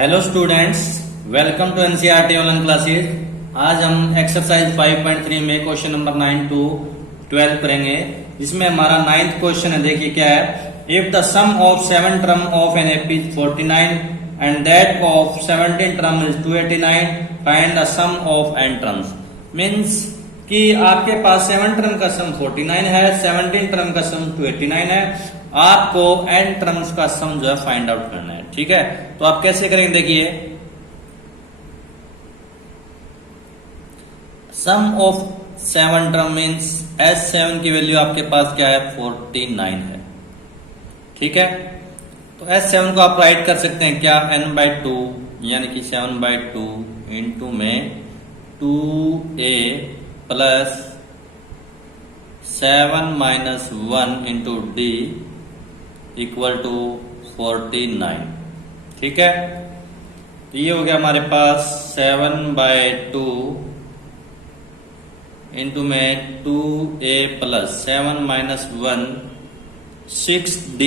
Hello students, welcome to NCERT online classes. आज हम exercise 5.3 में क्वेश्चन नंबर 9 to 12 करेंगे। इसमें हमारा 9th क्वेश्चन है। देखिए क्या है। If the sum of 7 term of an AP is 49 and that of 17 term is 289, find the sum of n terms. Means कि आपके पास 7 टर्म का सम 49 है, 17 टर्म का सम 289 है। आपको एन टर्म्स का सम जो है फाइंड आउट करना है। ठीक है, तो आप कैसे करेंगे। देखिए, सम ऑफ 7 टर्म मीन्स S7 की वैल्यू आपके पास क्या है, 49 है। ठीक है, तो S7 को आप राइट कर सकते हैं क्या, n/2 यानी कि 7/2 इंटू में 2a plus 7 minus 1 into d equal to 49। ठीक है, तो ये हो गया हमारे पास 7/2 इंटू में 2a plus 7 minus 1 6d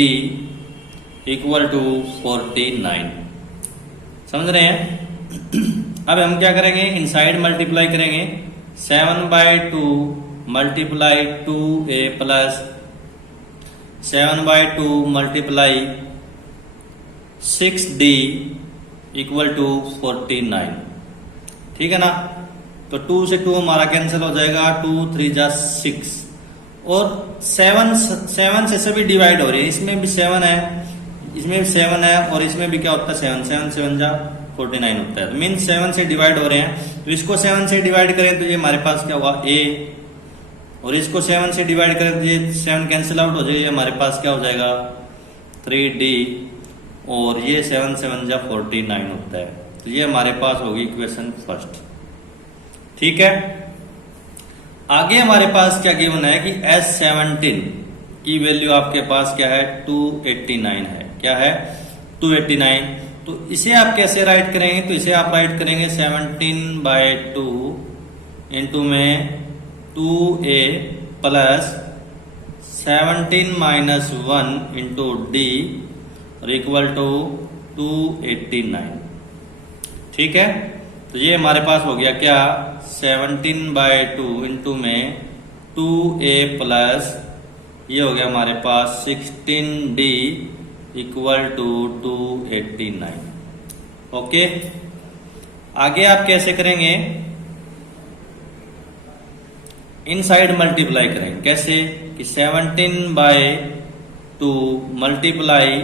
equal to 49। समझ रहे हैं। अब हम क्या करेंगे, इनसाइड मल्टीप्लाई करेंगे। 7/2 multiply 2a plus 7/2 multiply 6d equal to 49। ठीक है ना। तो 2 से 2 हमारा कैंसिल हो जाएगा, 2 3 जा 6 और 7 से सभी डिवाइड हो रही है। इसमें भी 7 है, इसमें भी 7 है और इसमें भी क्या होता है 7 7 जा 49 होता है। तो मीन 7 से डिवाइड हो रहे हैं। तो इसको 7 से डिवाइड करें तो ये हमारे पास क्या हुआ a, और इसको 7 से डिवाइड करें तो ये 7 कैंसिल आउट हो जाएगा। हमारे पास क्या हो जाएगा 3d और ये 7 7 जा 49 होता है। तो ये हमारे पास होगी इक्वेशन फर्स्ट। ठीक है, आगे हमारे पास क्या गिवन है कि S17 की वैल्यू आपके पास क्या है 289 है। क्या है 289। तो इसे आप कैसे राइट करेंगे, तो इसे आप राइट करेंगे 17/2 इंटू में 2a plus 17 minus 1 into d और इक्वल टू 289। ठीक है, तो ये हमारे पास हो गया क्या 17/2 इंटू में 2a प्लस ये हो गया हमारे पास 16d इक्वल टू 289। ओके, आगे आप कैसे करेंगे, इनसाइड मल्टीप्लाई करेंगे। कैसे कि 17/2 multiply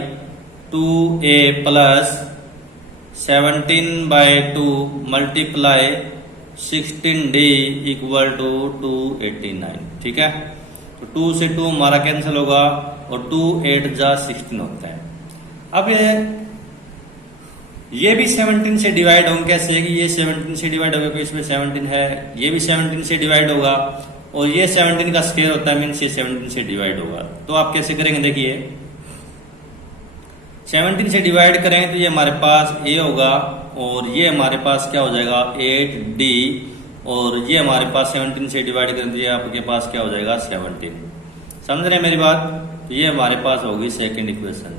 2a plus 17/2 multiply 16d equal to 289। ठीक है, तो 2 से 2 हमारा कैंसिल होगा और 2 8 जा 16 होता है। अब ये भी 17 से डिवाइड होंगे। कैसे कि ये 17 से डिवाइड होगा, तो इसमें 17 है, ये भी 17 से डिवाइड होगा और ये 17 का स्क्वायर होता है, मीन्स ये 17 से डिवाइड होगा। तो आप कैसे करेंगे, देखिए 17 से डिवाइड करेंगे तो ये हमारे पास a होगा और ये हमारे पास क्या हो जाएगा 8d और ये हमारे पास 17 से डिवाइड करें तो ये आपके पास क्या हो जाएगा 17। समझ रहे हैं मेरी बात। तो ये हमारे पास होगी सेकंड इक्वेशन।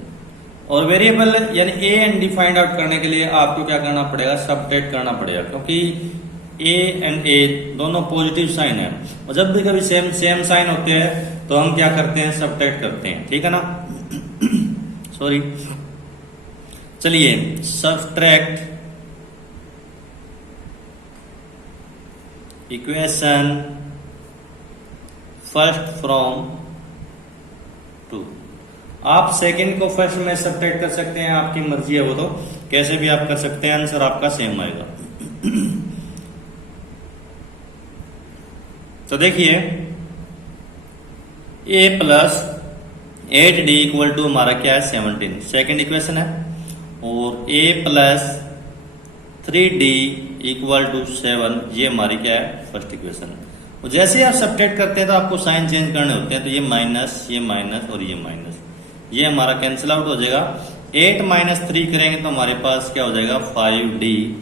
और वेरिएबल यानी a and d find out करने के लिए आपको क्या करना पड़ेगा, सबट्रैक्ट करना पड़ेगा, क्योंकि a एंड a दोनों पॉजिटिव साइन है और जब भी कभी सेम साइन होते हैं तो हम क्या करते हैं, सबट्रैक्ट करते हैं। ठीक है ना। सॉरी, चलिए सबट्रैक्ट इक्वेशन फर्स्ट फ्रॉम 2। आप सेकंड को फर्स्ट में सबट्रैक्ट कर सकते हैं, आपकी मर्जी है वो, तो कैसे भी आप कर सकते हैं, आंसर आपका सेम आएगा। तो देखिए a plus 8d equal to हमारा क्या है 17, सेकंड इक्वेशन है, और a plus 3d equal to 7 ये हमारी क्या है फर्स्ट इक्वेशन। और जैसे आप सबट्रैक्ट करते हैं तो आपको साइन चेंज करने होते हैं। तो ये माइनस और ये माइनस, ये हमारा कैंसिल आउट हो जाएगा। 8 माइनस 3 करेंगे तो हमारे पास क्या हो जाएगा 5d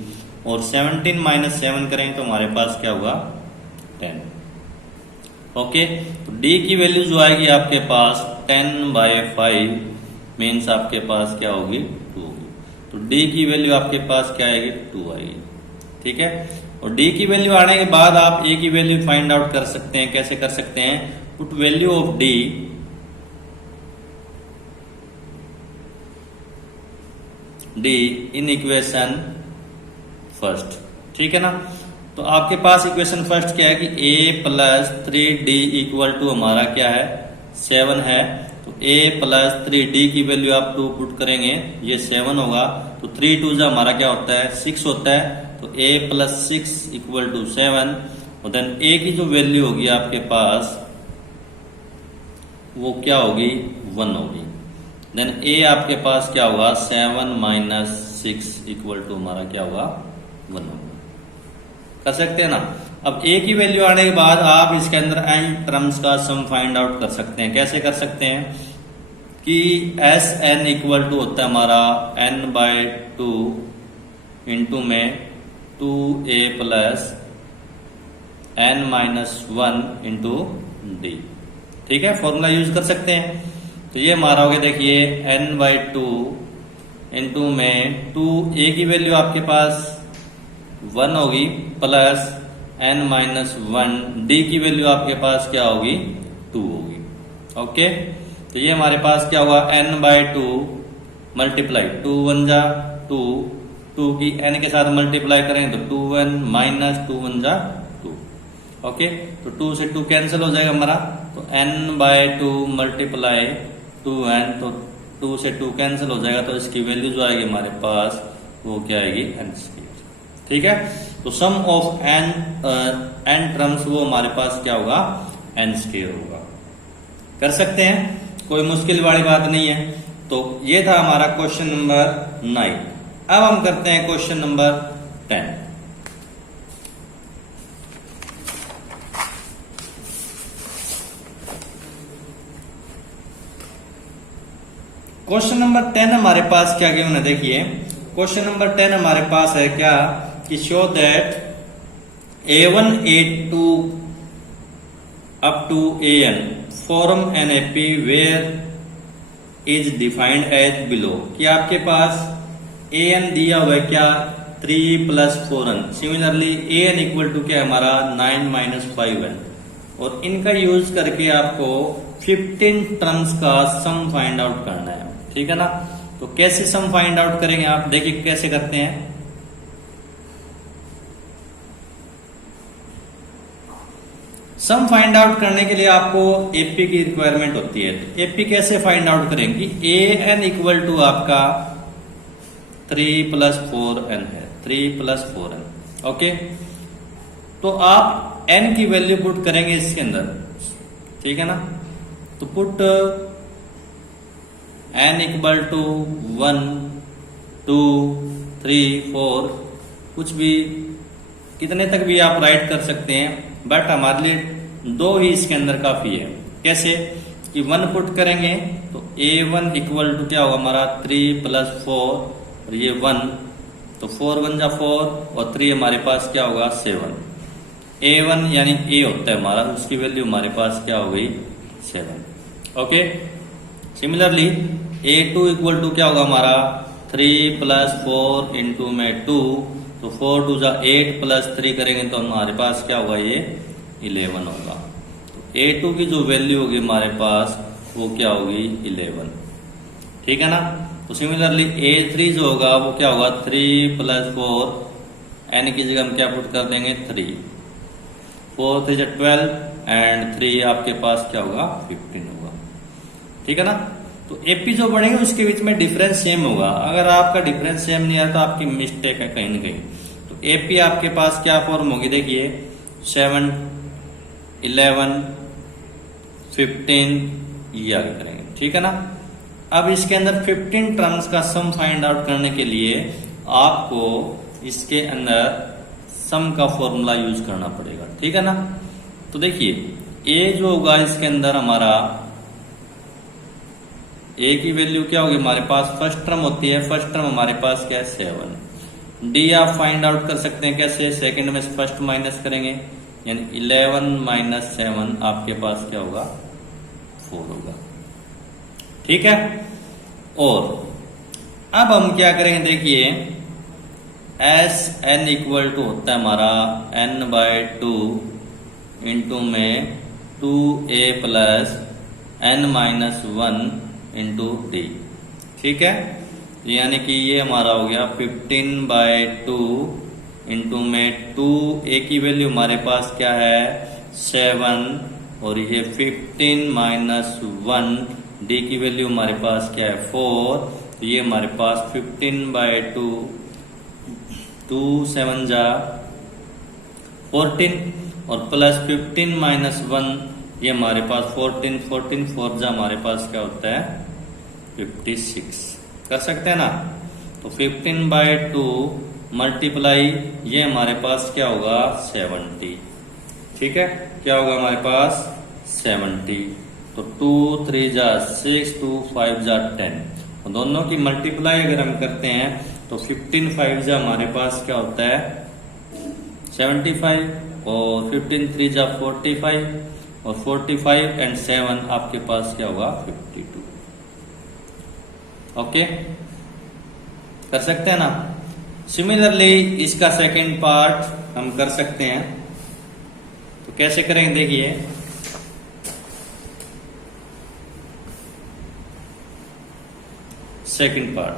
और 17 माइनस 7 करेंगे तो हमारे पास क्या होगा 10। ओके, तो d की वैल्यू जो आएगी आपके पास 10/5 मीन्स आपके पास क्या होगी 2 होगी। तो डी की वैल्यू आपके पास क्या आएगी, 2 आएगी। ठीक है, और डी की वैल्यू आने के बाद आप ए की वैल्यू फाइंड आउट कर सकते हैं। कैसे कर सकते हैं, put value of D in equation first. ठीक है ना, तो आपके पास इक्वेशन फर्स्ट क्या है कि a plus 3d equal to हमारा क्या है, 7 है। तो a प्लस 3d की वैल्यू आप 2 पुट करेंगे, ये 7 होगा। तो 3 2 जा हमारा क्या होता है, 6 होता है। तो a प्लस 6 इक्वल टू 7। और देन a की जो वैल्यू होगी आपके पास वो क्या होगी, 1 होगी। देन a आपके पास क्या होगा, 7 माइनस 6 इक्वल टू हमारा क्या होगा, 1 होगा। कर सकते हैं ना। अब a की वैल्यू आने के बाद आप इसके अंदर n टर्म्स का सम फाइंड आउट कर सकते हैं। कैसे कर सकते हैं कि एस एन इक्वल टू होता है हमारा n/2 इंटू में 2a plus n-1 into D. ठीक है, फॉर्मूला यूज कर सकते हैं। तो ये हमारा हो गया, देखिए n/2 इंटू में 2a की वैल्यू आपके पास 1 होगी प्लस n-1 डी की वैल्यू आपके पास क्या होगी, 2 होगी। ओके, तो ये हमारे पास क्या हुआ, n/2 मल्टीप्लाई 2 1 जा 2, 2 की n के साथ मल्टीप्लाई करें तो 2n माइनस 2 1 जा 2। ओके, तो 2 से 2 कैंसिल हो जाएगा हमारा। तो n/2 मल्टीप्लाई 2n, तो 2 से 2 कैंसिल हो जाएगा। तो इसकी वैल्यू जो आएगी हमारे पास वो क्या आएगी, n²। ठीक है, तो सम ऑफ n टर्म्स वो हमारे पास क्या होगा, n² होगा। कर सकते हैं, कोई मुश्किल वाली बात नहीं है। तो ये था हमारा क्वेश्चन नंबर 9। अब हम करते हैं क्वेश्चन नंबर 10। क्वेश्चन नंबर 10 हमारे पास क्या गिवन है, देखिए क्वेश्चन नंबर 10 हमारे पास है क्या कि show that A1 A2 up to AN form an AP where is defined as below. कि आपके पास AN दिया हुआ है क्या, 3 plus 4n। Similarly AN equal to क्या है हमारा, 9 माइनस 5n। और इनका यूज करके आपको 15 टर्म्स का सम फाइंड आउट करना है। ठीक है ना, तो कैसे सम फाइंड आउट करेंगे आप, देखिए कैसे करते हैं। सम फाइंड आउट करने के लिए आपको एपी की रिक्वायरमेंट होती है। तो एपी कैसे फाइंड आउट करेंगे, AN इक्वल टू आपका 3 प्लस 4n है, 3 प्लस 4n। ओके, तो आप n की वैल्यू पुट करेंगे इसके अंदर। ठीक है ना, तो पुट n इक्वल टू 1 2 3 4, कुछ भी कितने तक भी आप राइट कर सकते हैं, बट हमारे लिए 2 ही इसके अंदर काफी है। कैसे कि 1 पुट करेंगे तो A1 इक्वल टू क्या होगा हमारा, 3 प्लस 4 और ये 1, तो 4 1 जा 4 और 3 हमारे पास क्या होगा, 7। A1 यानी A होता है हमारा, उसकी वैल्यू हमारे पास क्या हो गई, 7। Okay, similarly A2 equal to क्या होगा हमारा, 3 प्लस 4 इंटू में 2, तो 4 2 जा 8 प्लस 3 करेंगे तो हमारे पास क्या होगा, ये 11 होगा। तो A2 की जो वैल्यू होगी हमारे पास वो क्या होगी, 11। ठीक है ना, तो सिमिलरली A3 जो होगा वो क्या होगा, 3 प्लस 4, n की जगह हम क्या पुट कर देंगे, 3, 4 3 जा 12 एंड 3 आपके पास क्या होगा, 15 होगा। ठीक है ना, तो एपी जो बढ़ेगा उसके बीच में डिफरेंस सेम होगा। अगर आपका डिफरेंस सेम नहीं आया तो आपकी मिस्टेक है कहीं ना कहीं। तो एपी आपके पास क्या फॉर्म होगी, देखिए 7 11 15 ये आगे करेंगे। ठीक है ना, अब इसके अंदर 15 टर्म्स का सम फाइंड आउट करने के लिए आपको इसके अंदर सम का फॉर्मूला यूज करना पड़ेगा। ठीक है ना, तो देखिए ए जो होगा इसके अंदर हमारा ए की वैल्यू क्या होगी हमारे पास, फर्स्ट टर्म होती है, फर्स्ट टर्म हमारे पास क्या है, 7। डी आप फाइंड आउट कर सकते हैं कैसे, सेकंड में फर्स्ट माइनस करेंगे, यानी 11 माइनस 7 आपके पास क्या होगा, 4 होगा। ठीक है, और अब हम क्या करेंगे, देखिए एस एन इक्वल टू होता है हमारा n/2 इंटू में 2a plus n-1 into D. ठीक है, यानी कि ये हमारा हो गया 15/2 इंटू में 2a की वैल्यू हमारे पास क्या है 7, और ये 15-1 डी की वैल्यू हमारे पास क्या है 4। तो ये हमारे पास 15/2 2 7 जा 14 और प्लस 15-1 ये हमारे पास 14 4 जा हमारे पास क्या होता है 56। कर सकते हैं ना। तो 15/2 मल्टीप्लाई ये हमारे पास क्या होगा 70। ठीक है, क्या होगा हमारे पास 70। तो 2 3 जा 6 2 5 जा 10, तो दोनों की मल्टीप्लाई अगर हम करते हैं तो 15 5 जा हमारे पास क्या होता है 75, और 15 3 जा 45, और 45 एंड 7 आपके पास क्या होगा 52। ओके, कर सकते हैं ना। सिमिलरली इसका सेकंड पार्ट हम कर सकते हैं, तो कैसे करेंगे देखिए। सेकंड पार्ट,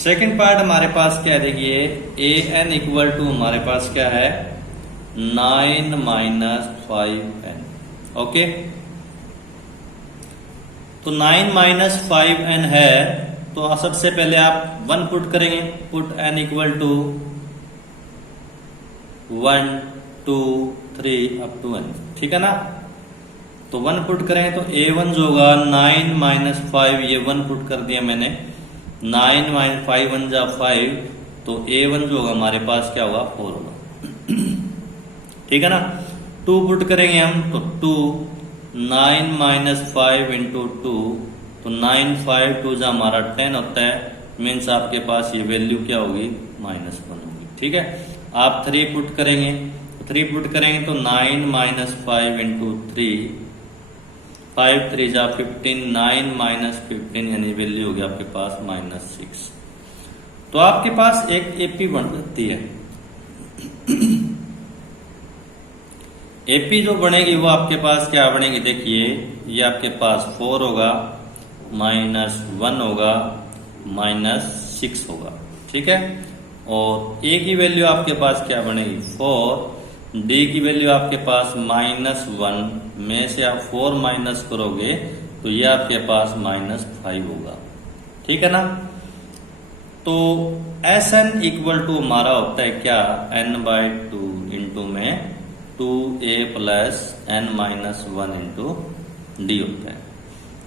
सेकंड पार्ट हमारे पास क्या है देखिए, ए एन इक्वल टू हमारे पास क्या है 9 - 5n। ओके, तो 9 - 5n है, तो सबसे पहले आप 1 पुट करेंगे, put n equal to 1 2 3 up to n। ठीक है ना। तो 1 पुट करेंगे तो a1 जो होगा 9 - 5, ये 1 पुट कर दिया मैंने, 9 - 5 1 जा 5, तो a1 जो होगा हमारे पास क्या होगा 4 होगा। ठीक है ना। 2 पुट करेंगे हम तो 2, 9 - 5 इंटू 2, तो 9 5 2 जा हमारा 10 होता है, मीन्स आपके पास ये वैल्यू क्या होगी -1 होगी। ठीक है, आप 3 पुट करेंगे, 3 पुट करेंगे तो 9 - 5 इंटू 3, 5 3 जा 15, 9 - 15 यानी वैल्यू होगी आपके पास -6। तो आपके पास एक एपी बन सकती है। एपी जो बनेगी वो आपके पास क्या बनेगी देखिए, ये आपके पास 4 होगा, -1 होगा, -6 होगा। ठीक है, और ए की वैल्यू आपके पास क्या बनेगी 4, डी की वैल्यू आपके पास -1 में से आप 4 माइनस करोगे तो ये आपके पास -5 होगा। ठीक है ना। तो एस एन इक्वल टू हमारा होता है क्या n/2 इंटू में 2a plus n-1 into D होता है।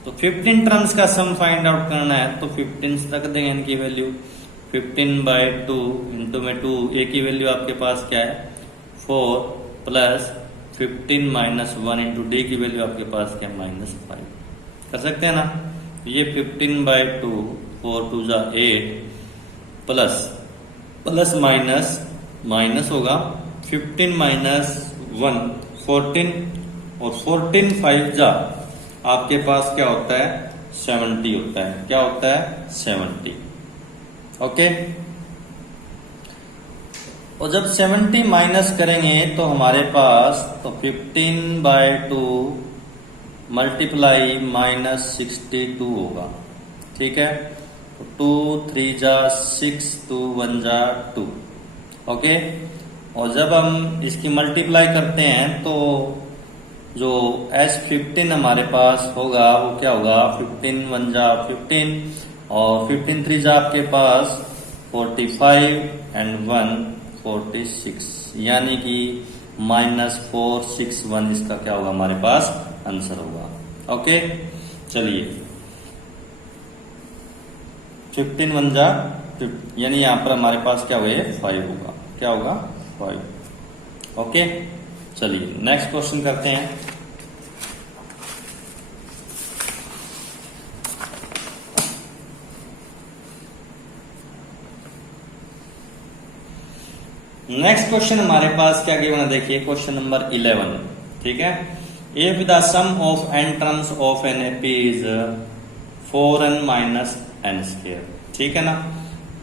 तो 15 टर्म्स का सम फाइंड आउट करना है, तो 15 तक देंगे इनकी वैल्यू 15/2 इंटू में 2, a की वैल्यू आपके पास क्या है 4 प्लस 15 - 1 इंटू डी की वैल्यू आपके पास क्या है -5। कर सकते हैं ना। ये 15/2 4 2 जा 8 प्लस माइनस होगा 15 - 1 14, और 14 5 जा आपके पास क्या होता है 70 होता है। क्या होता है 70। ओके, और जब 70 माइनस करेंगे तो हमारे पास तो 15/2 मल्टीप्लाई -62 होगा। ठीक है, तो 2 3 जा 6 2 1 जा 2। ओके, और जब हम इसकी मल्टीप्लाई करते हैं तो जो S15 हमारे पास होगा वो क्या होगा 15 1 जा 15, और 15 3 जा आपके पास 45 एंड 1 46, यानी कि -461 इसका क्या होगा हमारे पास आंसर होगा। ओके, चलिए 15 1 जा यानी यहाँ पर हमारे पास क्या हुआ 5 होगा। क्या होगा 5। ओके, चलिए नेक्स्ट क्वेश्चन करते हैं। नेक्स्ट क्वेश्चन हमारे पास क्या गिवन है देखिए, क्वेश्चन नंबर 11। ठीक है, if the sum of n terms of an AP is 4n minus n square, ठीक है ना।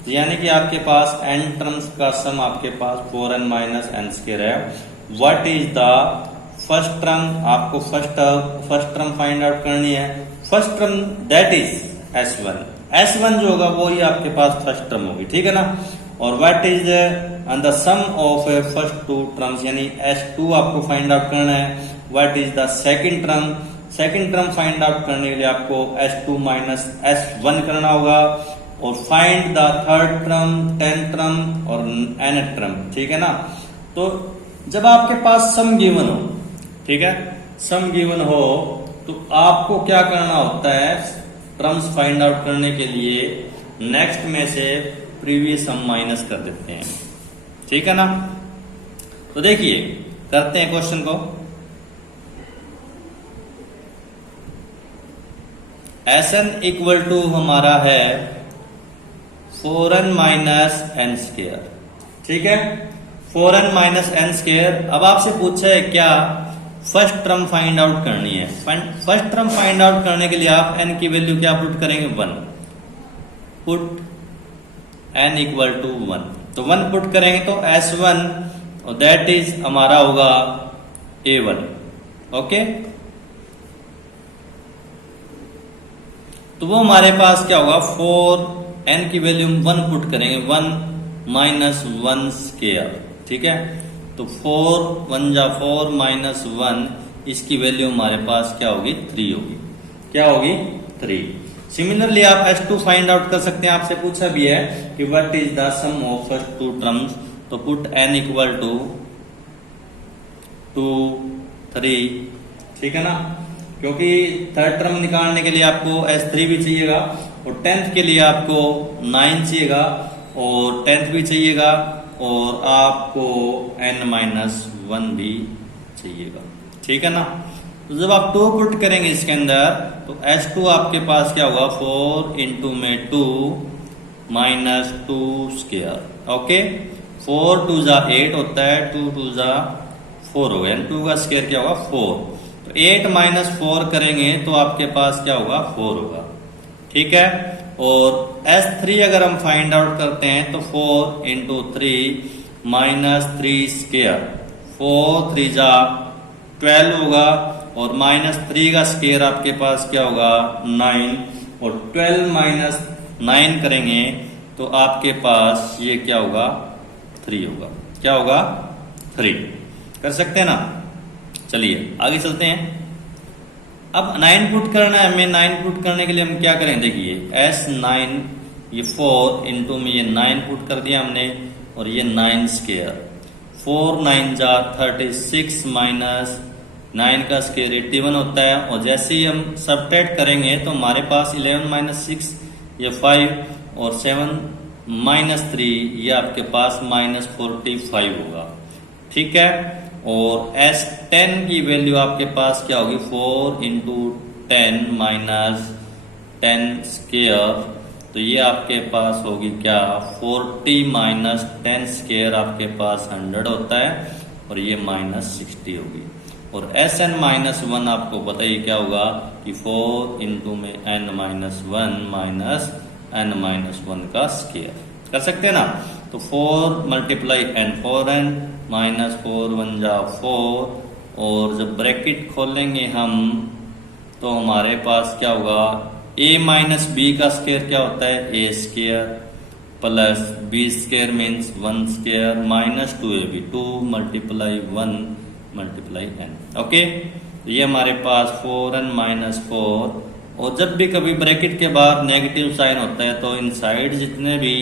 तो यानी कि आपके पास n टर्म्स का सम आपके पास 4n माइनस एन स्क्वायर है। What is the first term, आपको फर्स्ट टर्म फाइंड आउट करनी है। First term that is S1, S1 जो होगा वो ही आपके पास फर्स्ट टर्म होगी, ठीक है ना। और what is the sum of first two terms, यानी S2 आपको फाइंड आउट करना है। What is the second term, second term find out करने के लिए आपको S2 माइनस S1 करना होगा। और find the third term, 10th term और nth टर्म, ठीक है ना। तो जब आपके पास सम गिवन हो, ठीक है, सम गिवन हो तो आपको क्या करना होता है, टर्म्स फाइंड आउट करने के लिए नेक्स्ट में से प्रीवियस सम माइनस कर देते हैं, ठीक है ना। तो देखिए करते हैं क्वेश्चन को। Sn इक्वल टू हमारा है 4n माइनस एन स्क्वायर, ठीक है, 4n माइनस एन स्क्वायर। अब आपसे पूछा है क्या, फर्स्ट टर्म फाइंड आउट करनी है। फर्स्ट टर्म फाइंड आउट करने के लिए आप n की वैल्यू क्या पुट करेंगे, 1, पुट n इक्वल टू 1। तो 1 पुट करेंगे तो S1 और दैट इज हमारा होगा A1, ओके। तो वो हमारे पास क्या होगा, 4n की वैल्यू 1 पुट करेंगे, 1 माइनस 1 स्क्वायर, ठीक है। तो 4 1 जा 4 माइनस 1, इसकी वैल्यू हमारे पास क्या होगी, 3 होगी। क्या होगी, 3। सिमिलरली आप S2 फाइंड आउट कर सकते हैं। आपसे पूछा भी है कि what is the sum of first two terms, तो पुट n इक्वल टू 2 3, ठीक है ना। क्योंकि थर्ड टर्म निकालने के लिए आपको S3 भी चाहिएगा और 10th के लिए आपको 9 चाहिएगा और 10th भी चाहिएगा और आपको n माइनस 1 भी चाहिएगा, ठीक है ना। तो जब आप 2 पुट करेंगे इसके अंदर तो S2 आपके पास क्या होगा, 4 इंटू में 2 माइनस 2 स्क्वायर, ओके। 4 2 जा 8 होता है, 2 2 जा 4 हो गया, 2 का स्क्वायर क्या होगा, 4। तो 8 माइनस 4 करेंगे तो आपके पास क्या होगा, 4 होगा, ठीक है। और S3 अगर हम फाइंड आउट करते हैं तो 4 इंटू 3 माइनस 3 स्क्वायर, 4 3 जा 12 होगा और माइनस 3 का स्क्वायर आपके पास क्या होगा, 9। और 12 माइनस 9 करेंगे तो आपके पास ये क्या होगा, 3 होगा। क्या होगा, 3। कर सकते हैं ना। चलिए आगे चलते हैं। अब 9 पुट करना है हमें। 9 पुट करने के लिए हम क्या करें, देखिए S9, ये 4 इंटू में ये 9 पुट कर दिया हमने और ये 9 स्क्वायर, 4 9 जा 36 माइनस 9 का स्क्वायर 81 होता है। और जैसे ही हम सबट्रैक्ट करेंगे तो हमारे पास 11 माइनस 6 ये 5 और 7 माइनस 3 ये आपके पास माइनस 45 होगा, ठीक है। और S10 की वैल्यू आपके पास क्या होगी, 4 इंटू 10 माइनस 10 स्क्वायर, तो ये आपके पास होगी क्या, 40 माइनस 10 स्क्वायर आपके पास 100 होता है और ये माइनस 60 होगी। और Sn माइनस 1 आपको पता ही क्या होगा कि 4 इंटू में n minus 1 minus n minus 1 का स्क्वायर। कर सकते हैं ना। तो 4 मल्टीप्लाई n, 4n माइनस 4 1 जा 4 और जब ब्रैकेट खोलेंगे हम तो हमारे पास क्या होगा, a माइनस b का स्क्वायर क्या होता है, a square plus b square means 1 square minus 2ab, 2 multiply 1 multiply n, okay. तो ये हमारे पास 4n माइनस 4। और जब भी कभी ब्रैकेट के बाहर नेगेटिव साइन होता है तो इन साइड जितने भी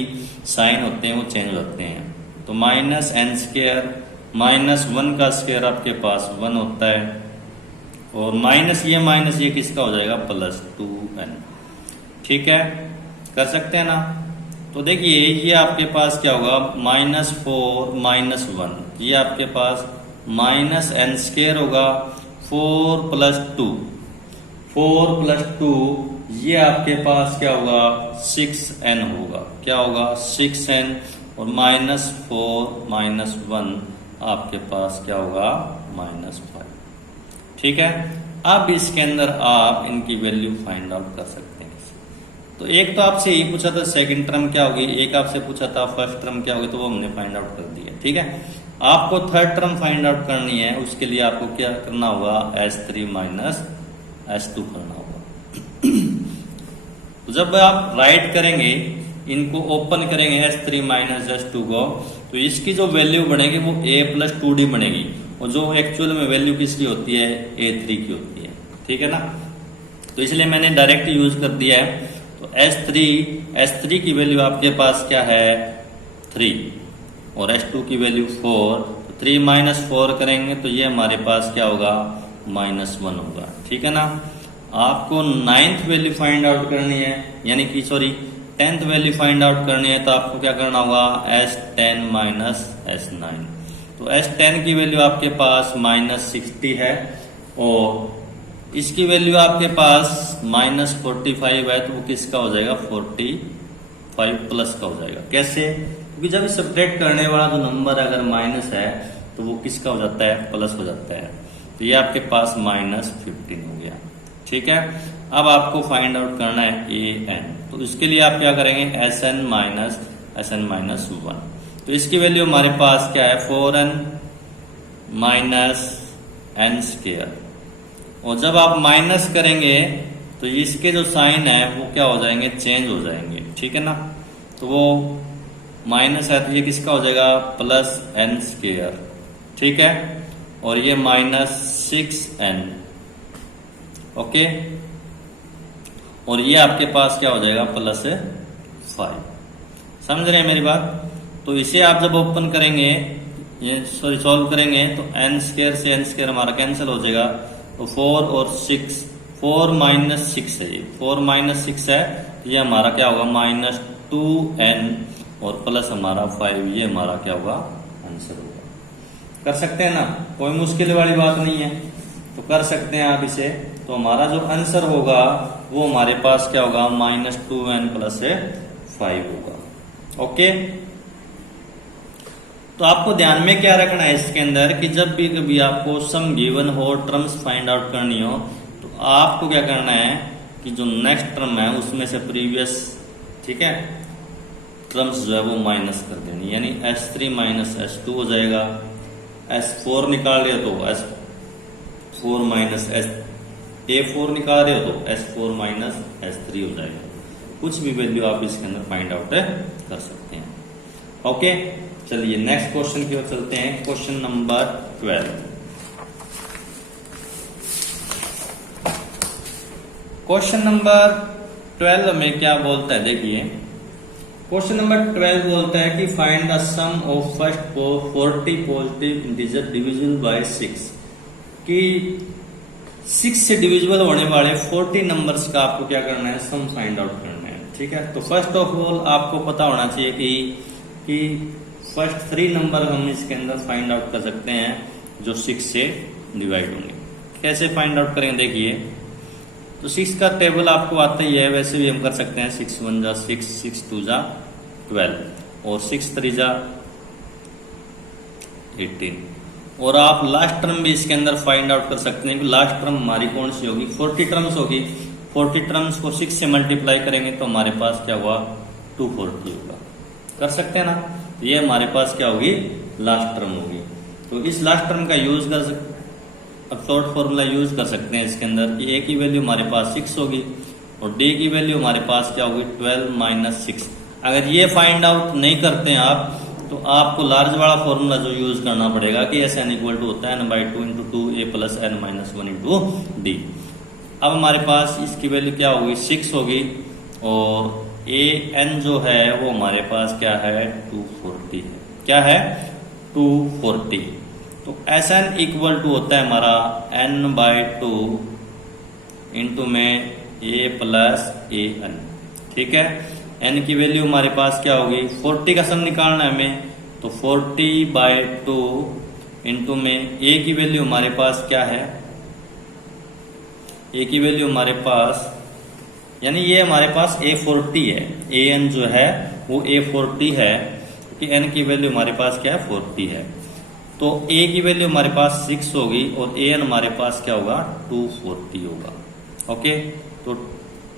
साइन होते हैं वो चेंज होते हैं। तो माइनस n स्क्वायर माइनस 1 का स्क्वायर आपके पास 1 होता है और माइनस ये किसका हो जाएगा, प्लस 2n, ठीक है। कर सकते हैं ना। तो देखिए ये आपके पास क्या होगा, माइनस 4 माइनस 1, ये आपके पास माइनस n स्क्वायर होगा, 4 प्लस 2, 4 प्लस 2 ये आपके पास क्या होगा, 6n होगा। क्या होगा, 6n और माइनस 4 माइनस 1 आपके पास क्या होगा, माइनस 5। ठीक है। अब इसके अंदर आप इनकी वैल्यू फाइंड आउट कर सकते हैं। तो एक तो आपसे यही पूछा था सेकंड टर्म क्या होगी, एक आपसे पूछा था फर्स्ट टर्म क्या होगी, तो वो हमने फाइंड आउट कर दिया। ठीक है, आपको थर्ड टर्म फाइंड आउट करनी है, उसके लिए आपको क्या करना होगा, S3 माइनस S2 करना होगा। तो जब आप राइट करेंगे, इनको ओपन करेंगे S3 माइनस S2 को, तो इसकी जो वैल्यू बनेगी वो A प्लस 2D बनेगी, और जो एक्चुअल में वैल्यू किसकी होती है, A3 की होती है। ठीक है ना, तो इसलिए मैंने डायरेक्ट यूज कर दिया है। तो S3 की वैल्यू आपके पास क्या है, 3, और S2 की वैल्यू 4। तो 3 माइनस 4 करेंगे तो ये हमारे पास क्या होगा, -1 होगा। ठीक है ना, आपको 9th वैल्यू फाइंड आउट करनी है, यानी कि 10th वैल्यू फाइंड आउट करनी है, तो आपको क्या करना होगा, S10 माइनस S9। तो S10 की वैल्यू आपके पास -60 है, और इसकी वैल्यू आपके पास -45 है, तो वो किसका हो जाएगा, 45 प्लस का हो जाएगा। कैसे, क्योंकि जब सब्ट्रैक्ट करने वाला जो नंबर अगर माइनस है तो वो किसका हो जाता है, प्लस हो जाता है। तो ये आपके पास -15 हो गया। ठीक है, अब आपको फाइंड आउट करना है an, तो इसके लिए आप क्या करेंगे, SN माइनस 1। तो इसकी वैल्यू हमारे पास क्या है, 4n माइनस n स्क्वायर, और जब आप माइनस करेंगे तो इसके जो साइन है वो क्या हो जाएंगे, चेंज हो जाएंगे। ठीक है ना, तो वो माइनस है तो ये किसका हो जाएगा, +n स्क्वायर। ठीक है, और ये -6n। ओके, और ये आपके पास क्या हो जाएगा, +5। समझ रहे हैं मेरी बात। तो इसे आप जब ओपन करेंगे, ये सॉल्व करेंगे, तो n स्क्वायर से n स्क्वायर हमारा कैंसिल हो जाएगा। तो 4 और 6, 4 माइनस 6 है, ये 4 माइनस 6 है, ये हमारा क्या होगा, -2n, और प्लस हमारा 5, ये हमारा क्या होगा, आंसर होगा। कर सकते हैं ना, कोई मुश्किल वाली बात नहीं है, तो कर सकते हैं आप इसे। तो हमारा जो आंसर होगा वो हमारे पास क्या होगा, -2n प्लस 5 होगा। ओके, तो आपको ध्यान में क्या रखना है इसके अंदर, कि जब भी कभी आपको सम गिवन हो, टर्म्स फाइंड आउट करनी हो, तो आपको क्या करना है कि जो नेक्स्ट टर्म है उसमें से प्रीवियस, ठीक है, टर्म्स जो है वो माइनस कर देनी, यानी S3 माइनस S2 हो जाएगा। S4 निकाल रहे हो तो S4 माइनस A4 निकाल रहे हो तो S4 माइनस S3 हो जाएगा। कुछ भी वैल्यू आप इसके अंदर फाइंड आउट कर सकते हैं। ओके, चलिए नेक्स्ट क्वेश्चन की ओर चलते हैं। Question number 12। क्वेश्चन नंबर 12 में क्या बोलता है, देखिए क्वेश्चन नंबर 12 बोलता है कि find the sum of first 40 positive integer divisible by 6, कि 6 से डिविजिबल होने वाले 40 नंबर्स का आपको क्या करना है, सम फाइंड आउट करना है। ठीक है, तो फर्स्ट ऑफ ऑल आपको पता होना चाहिए कि फर्स्ट 3 नंबर हम इसके अंदर फाइंड आउट कर सकते हैं जो 6 से डिवाइड होंगे। कैसे फाइंड आउट करेंगे, देखिए तो 6 का टेबल आपको आता ही है, वैसे भी हम कर सकते हैं। 6 1 जा 6, 6 2 जा 12, और 6 3 जा 18। और आप लास्ट टर्म भी इसके अंदर फाइंड आउट कर सकते हैं कि लास्ट टर्म हमारी कौन सी होगी, 40 टर्म्स होगी। 40 टर्म्स को 6 से मल्टीप्लाई करेंगे तो हमारे पास क्या हुआ, 240 होगा। कर सकते हैं ना, ये हमारे पास क्या होगी, लास्ट टर्म होगी। तो इस लास्ट टर्म का यूज कर सकते, अब शॉर्ट फॉर्मूला यूज कर सकते हैं इसके अंदर कि ए की वैल्यू हमारे पास 6 होगी और डी की वैल्यू हमारे पास क्या होगी, 12 माइनस 6। अगर ये फाइंड आउट नहीं करते हैं आप, तो आपको लार्ज वाला फॉर्मूला जो यूज करना पड़ेगा कि एस एन इक्वल टू होता है n/2 into 2 a plus n minus 1 into D. अब हमारे पास इसकी वैल्यू क्या होगी, 6 होगी, और ए एन जो है वो हमारे पास क्या है, 240 है। क्या है, 240। तो एस एन इक्वल टू होता है हमारा n/2 इंटू में a प्लस ए एन। ठीक है, n की वैल्यू हमारे पास क्या होगी, 40 का सम निकालना है हमें, तो 40/2 इंटू में a की वैल्यू हमारे पास क्या है, a की वैल्यू हमारे पास, यानी ये हमारे पास A40 है, an जो है वो A40 है, क्योंकि n की वैल्यू हमारे पास क्या है, 40 है। तो ए की वैल्यू हमारे पास 6 होगी और ए एन हमारे पास क्या होगा 240 होगा। ओके, तो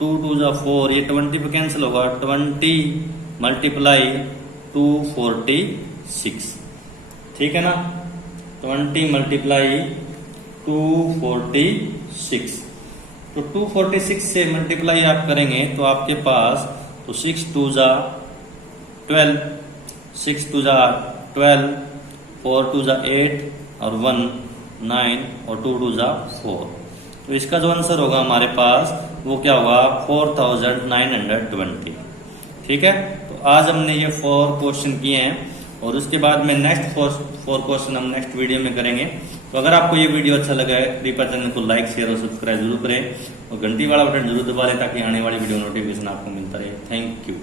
2 2 जा 4, ये 20 पे कैंसिल होगा, 20 मल्टीप्लाई 246, ठीक है ना, 20 मल्टीप्लाई 246, तो 246 से मल्टीप्लाई आप करेंगे तो आपके पास तो 6 2 जा 12, 6 2 जा 12, 4 2 जा 8 और 1 9 और 2 2 जा 4, तो इसका जो आंसर होगा हमारे पास वो क्या होगा 4920। ठीक है, तो आज हमने ये 4 क्वेश्चन किए हैं और उसके बाद में नेक्स्ट 4 क्वेश्चन हम नेक्स्ट वीडियो में करेंगे। तो अगर आपको ये वीडियो अच्छा लगा है कृपया चैनल को लाइक शेयर और सब्सक्राइब जरूर करें और घंटी वाला बटन जरूर दबा लें ताकि आने वाली वीडियो नोटिफिकेशन आपको मिलता रहे। Thank you.